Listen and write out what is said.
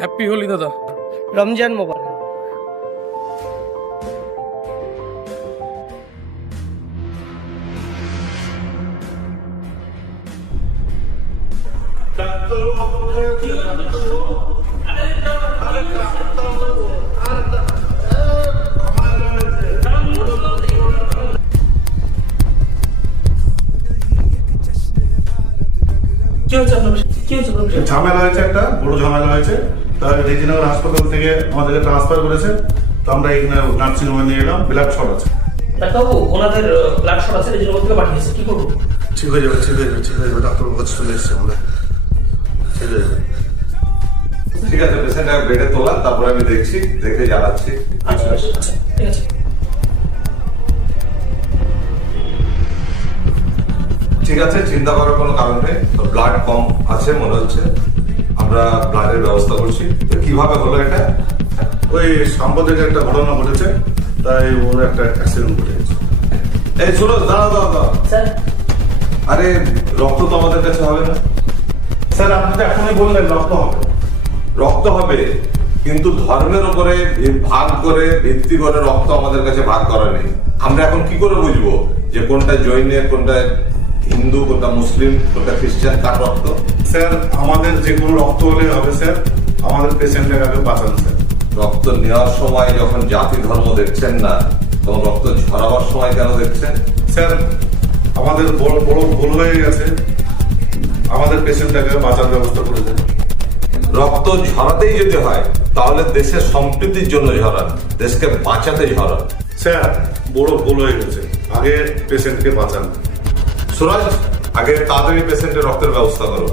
Happy Holi দাদা। রমজান মোবারক। ঝামেলা হয়েছে, একটা বড় ঝামেলা হয়েছে। তাই রেজিনগর হাসপাতাল থেকে আমাদেরকে ট্রান্সফার করেছে। তো আমরা এখানে নার্সিং হোমে নিয়ে এলাম। ব্লাড শট আছে। ডাক্তারবাবু, ওনাদের ব্লাড শট আছে, রেজিনগর থেকে পাঠিয়েছে, কি করবো? ঠিক হয়ে যাবে, ঠিক হয়ে যাবে, ঠিক হয়ে যাবে। ডাক্তার কাছে চলে এসেছে আমরা, ঠিক হয়ে যাবে। ঠিক আছে, পেশেন্ট বেডে তোলা, তারপরে আমি দেখছি, দেখে জানাচ্ছি। আচ্ছা আচ্ছা আচ্ছা, ঠিক আছে। ঠিক আছে, চিন্তা করার কোনো কারণ নেই। ব্লাড কম আছে মনে হচ্ছে, আমরা ব্লাডের ব্যবস্থা করছি। তো কিভাবে হলো এটা? ওই সাম্প্রতিক একটা ঘটনা ঘটেছে, তাই ওর একটা অ্যাক্সিডেন্ট ঘটে গেছে। এই শুনো, দাঁড়াও দাঁড়াও দাঁড়াও। স্যার, আরে রক্ত তো আমাদের কাছে হবে না। স্যার, আপনি তো এখনই বললেন রক্ত হবে। রক্ত হবে, কিন্তু ধর্মের উপরে ভাগ করে ভিত্তি করে রক্ত আমাদের কাছে ভাগ করা নেই। আমরা এখন কি করে বুঝবো যে কোনটা জৈনের, কোনটা হিন্দু, কোনটা মুসলিম, কোনটা খ্রিস্টান, কার রক্ত? স্যার, আমাদের যে কোনো রক্ত হলেই হবে স্যার। আমাদের পেশেন্টটাকে আগে বাঁচান স্যার। রক্ত নেওয়ার সময় যখন জাতি ধর্ম দেখছেন না, তখন রক্ত ঝরাবার সময় কেন দেখছেন? স্যার, আমাদের বড় বড় ভুল হয়ে গেছে। আমাদের পেশেন্টটাকে বাঁচার ব্যবস্থা করে দেন। রক্ত ঝরাতেই যেতে হয়, তাহলে দেশের সম্প্রীতির জন্য ঝরান, দেশকে বাঁচাতে ঝরান। স্যার, বড় ভুল হয়ে গেছে। আগে পেশেন্টকে বাঁচান। সুরাজ, আগে তাড়াতাড়ি পেশেন্টের রক্তের ব্যবস্থা করো।